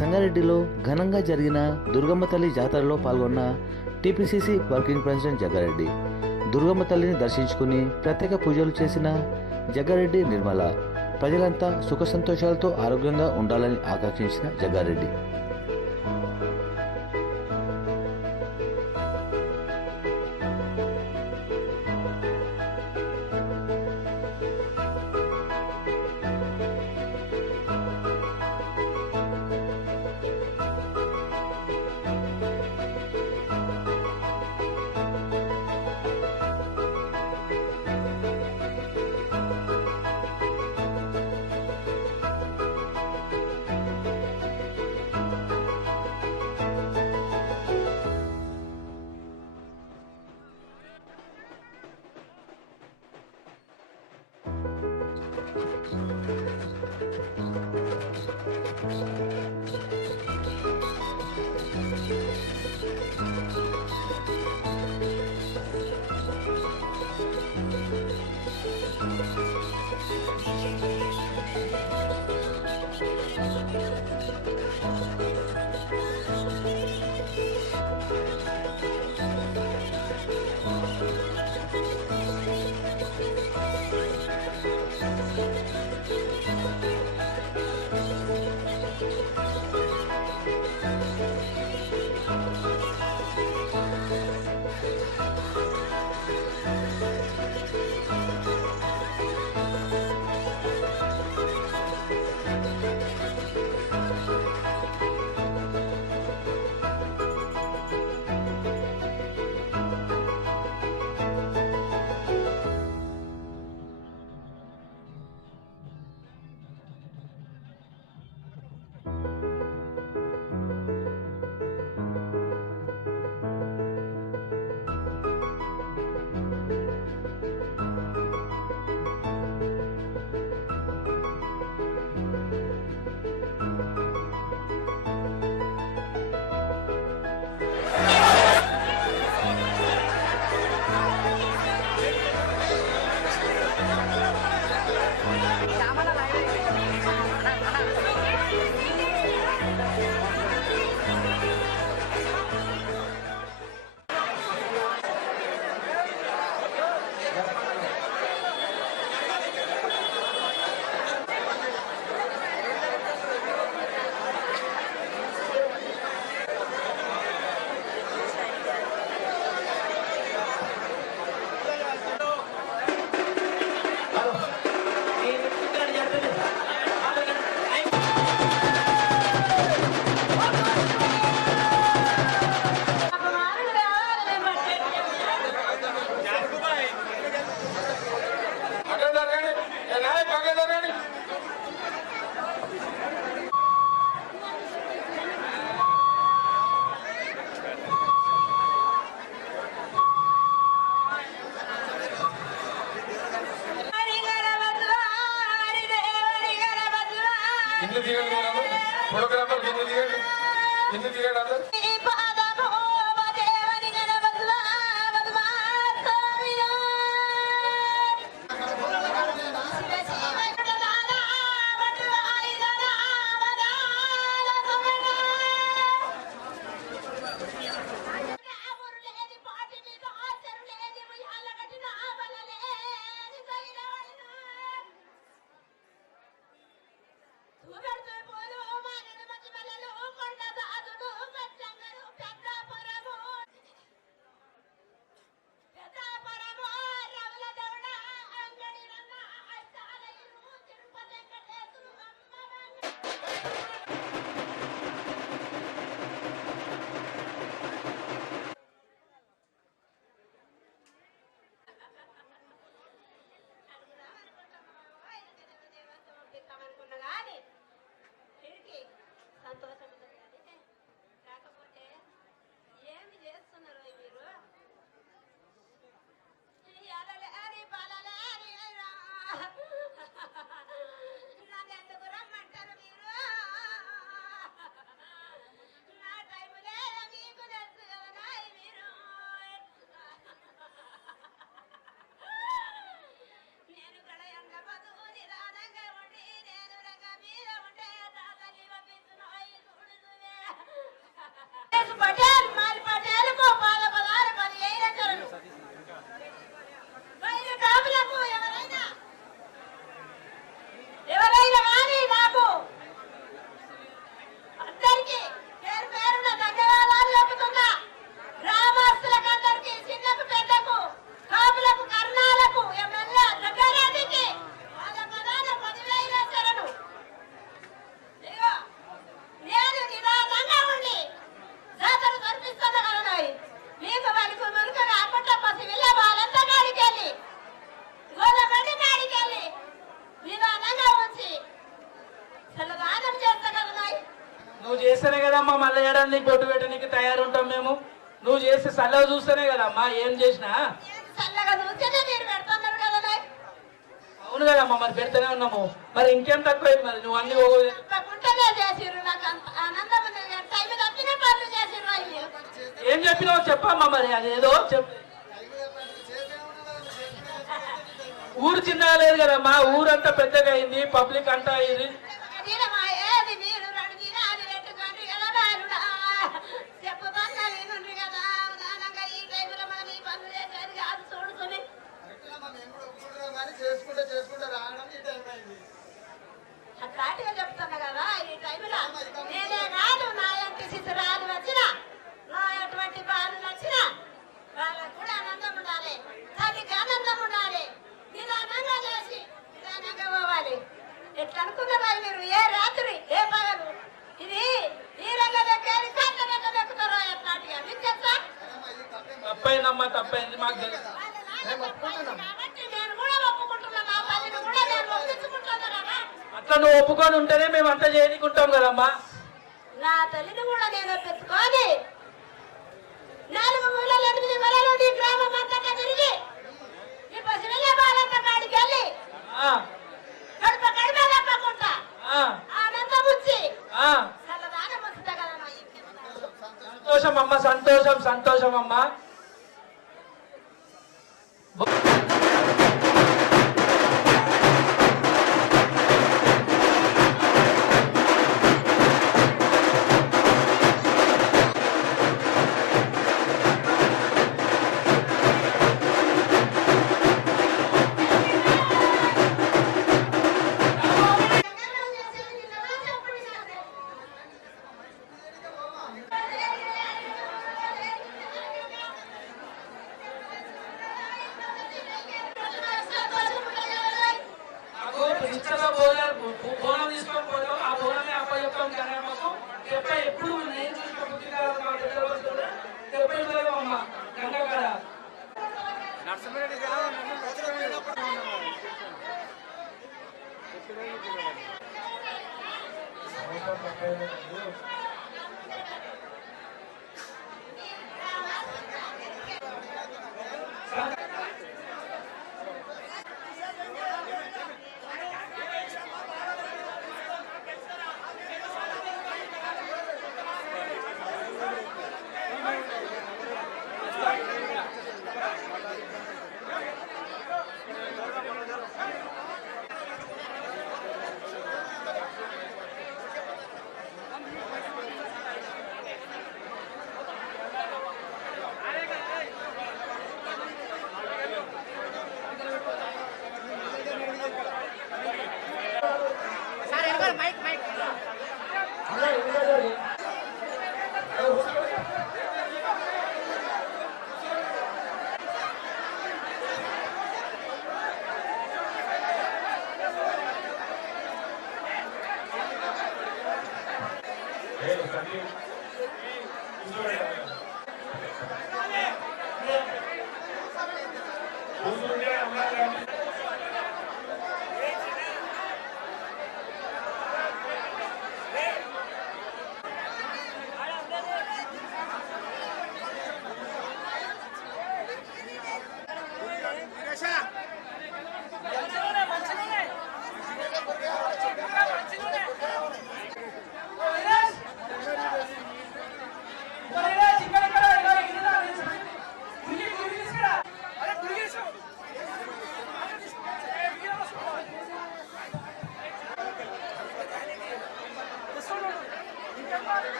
సంగారెడ్డిలో ఘనంగా జరిగిన దుర్గమ్మ తల్లి జాతరలో పాల్గొన్న TPCC working president Jaggareddy Durgamma తల్లిని దర్శించుకుని ప్రత్యేక పూజలు చేసిన జగ్గారెడ్డి నిర్మల ప్రజలంతా సుఖ సంతోషాలతో ఆరోగ్యంగా ఉండాలని ఆకాంక్షించిన జగ్గారెడ్డి ఫోటోగ్రాఫర్ కింద దిగండి పోలు మానడు మంచి మల్లలు కొండ దాదుడు అమ్మా మళ్ళీ ఏడాది బొట్టు పెట్టడానికి తయారు ఉంటాం మేము. నువ్వు చేస్తే సల్లగా చూస్తేనే కదా అమ్మా ఏం చేసినా. చల్లగా చూస్తేనే మీరు పెడుతున్నారు కదా నాకు. అవును కదమ్మా మరి పెడితేనే ఉన్నాము. మరి ఇంకేం తక్కువైంది మరి నువ్వు అన్ని తప్పకుండానే చేసిర్రు. నాకు అంత ఆనందం ఉంది. టైం తప్పిన పనులు చేసిర్రు అయ్యి. ఏం చెప్పినావు చెప్పమ్మా మరి అదేదో చెప్పు. ఊరు చిన్నగా లేదు కదమ్మా, ఊరంతా పెద్దగా అయింది, పబ్లిక్ అంతా అయింది. తినమా ఏది మీరు రెండు దినాలు పెట్టుకోండి కదా నాయనుడా. చెప్పుతున్నా నేనుండ్రి కదా నానంగా ఈ టైంలో మనం ఈ పనులు చేసేది కాదు చూడుకుని. అట్లాంటిగా చెప్తున్నా కదా ఈ టైంలో నేనే కాదు నా ఇంటి శిశురాలు వచ్చిన నా ఎటువంటి బాధలు వచ్చినా వాళ్ళకు కూడా ఆనందం ఉండాలి, తల్లికి ఆనందం ఉండాలి. నిదానంగా చేసి నిదానంగా పోవాలి. ఎట్లా అనుకున్నారా మీరు? ఏ రాత్రి ఏ పగలు ఇది ఈ రంగం ఎక్కారు కట్ల రంగం ఎక్కుతారో ఎట్లాంటిగా మీకు తెలుసా? తప్పైందమ్మా తప్పైంది మాకు తెలుసు. కాబట్టి నేను కూడా ఒప్పుకుంటున్నా. నా తల్లిని కూడా నేను ఒప్పించుకుంటున్నా కదా. అట్లా నువ్వు ఒప్పుకొని ఉంటేనే మేము అంతా చేయకుంటాం కదమ్మా. నా తల్లిని కూడా నేను ఒప్పించుకొని 4 మూలలు 8 మూలలు ఈ గ్రామం అంతటా తిరిగి ఈ పసివెళ్ళ బాలంత కాడికి వెళ్ళి కడుప కడుప తప్పకుండా ఆనందం వచ్చి చల్లదాన వస్తుందా కదా మా ఇంటికి. సంతోషం అమ్మ, సంతోషం సంతోషం అమ్మా. బోనం తీసుకొని పోతాం, ఆ బోనమే అప్ప చెప్తాం గంగమ్మకు. చెప్ప ఎప్పుడు నేను చూసిన బుద్ధి అమ్మ గంగ కదా.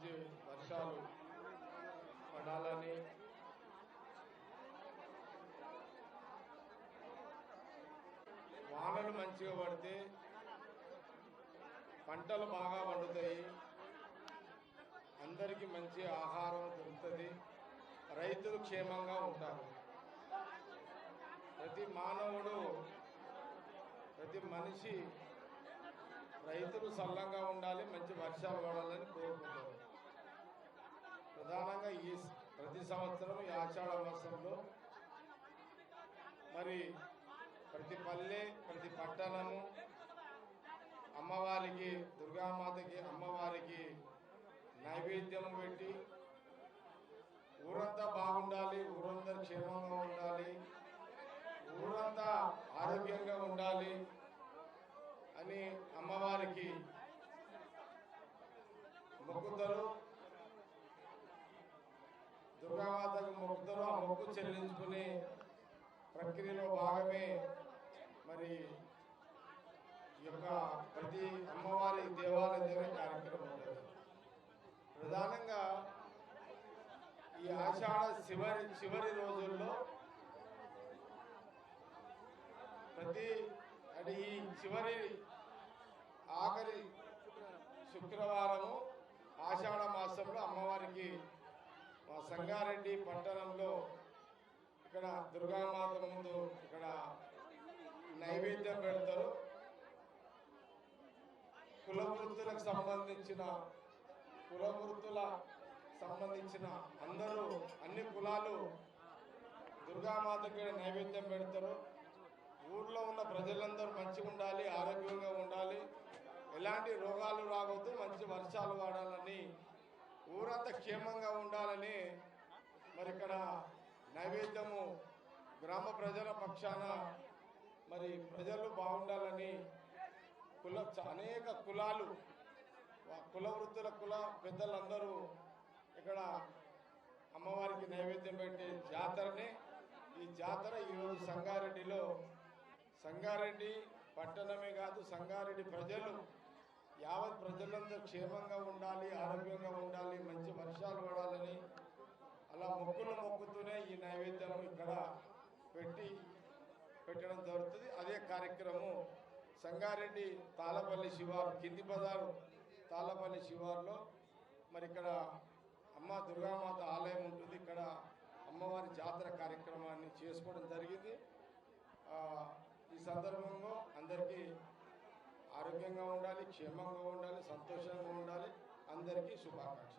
మంచి వర్షాలు పడాలని వానలు మంచిగా పడితే పంటలు బాగా పండుతాయి, అందరికీ మంచి ఆహారం దొరుకుతుంది, రైతులు క్షేమంగా ఉంటారు. ప్రతి మానవుడు, ప్రతి మనిషి రైతులు సల్లంగా ఉండాలి, మంచి వర్షాలు పడాలని కోరుకుంటారు. ప్రధానంగా ప్రతి సంవత్సరం ఈ ఆషాఢ మాసంలో మరి ప్రతి పల్లె, ప్రతి పట్టణము అమ్మవారికి, దుర్గామాతకి అమ్మవారికి నైవేద్యం పెట్టి ఊరంతా బాగుండాలి, ఊరంతా క్షేమంగా ఉండాలి, ఊరంతా ఆరోగ్యంగా ఉండాలి అని అమ్మవారికి మొక్కుతారు. దుర్గామాతకు మొక్కుతారు. ఆ మొక్కు చెల్లించుకునే ప్రక్రియలో భాగమే మరి ఈ యొక్క ప్రతి అమ్మవారి దేవాలయ దేవుని కార్యక్రమం ఉంటుంది. ప్రధానంగా ఈ ఆషాఢ చివరి రోజుల్లో అంటే ఈ ఆఖరి శుక్రవారము ఆషాఢ మాసంలో అమ్మవారికి మా సంగారెడ్డి పట్టణంలో ఇక్కడ దుర్గామాత ముందు ఇక్కడ నైవేద్యం పెడతారు. కుల వృత్తులకు సంబంధించిన అందరూ, అన్ని కులాలు దుర్గామాతకి నైవేద్యం పెడతారు. ఊర్లో ఉన్న ప్రజలందరూ మంచిగా ఉండాలి, ఆరోగ్యంగా ఉండాలి, ఎలాంటి రోగాలు రావద్దు, మంచి వర్షాలు పడాలని, ఊరంతా క్షేమంగా ఉండాలని మరి ఇక్కడ నైవేద్యము గ్రామ ప్రజల పక్షాన మరి ప్రజలు బాగుండాలని అనేక కులాలు, కుల వృత్తుల పెద్దలందరూ ఇక్కడ అమ్మవారికి నైవేద్యం పెట్టే జాతరని, ఈ జాతర ఈరోజు సంగారెడ్డి పట్టణమే కాదు, సంగారెడ్డి ప్రజలు, యావత్ ప్రజలందరూ క్షేమంగా ఉండాలి, ఆరోగ్యంగా ఉండాలి, మంచి వర్షాలు పడాలని అలా మొక్కుతూనే ఈ నైవేద్యం ఇక్కడ పెట్టడం జరుగుతుంది. అదే కార్యక్రమం సంగారెడ్డి తాళపల్లి శివారు, కింది బజారు తాళపల్లి శివారులో మరి ఇక్కడ అమ్మ దుర్గామాత ఆలయం ఉంటుంది. ఇక్కడ అమ్మవారి జాతర కార్యక్రమాన్ని చేసుకోవడం జరిగింది. ఈ సందర్భంలో అందరికీ ఆరోగ్యంగా ఉండాలి, క్షేమంగా ఉండాలి, సంతోషంగా ఉండాలి. అందరికీ శుభాకాంక్షలు.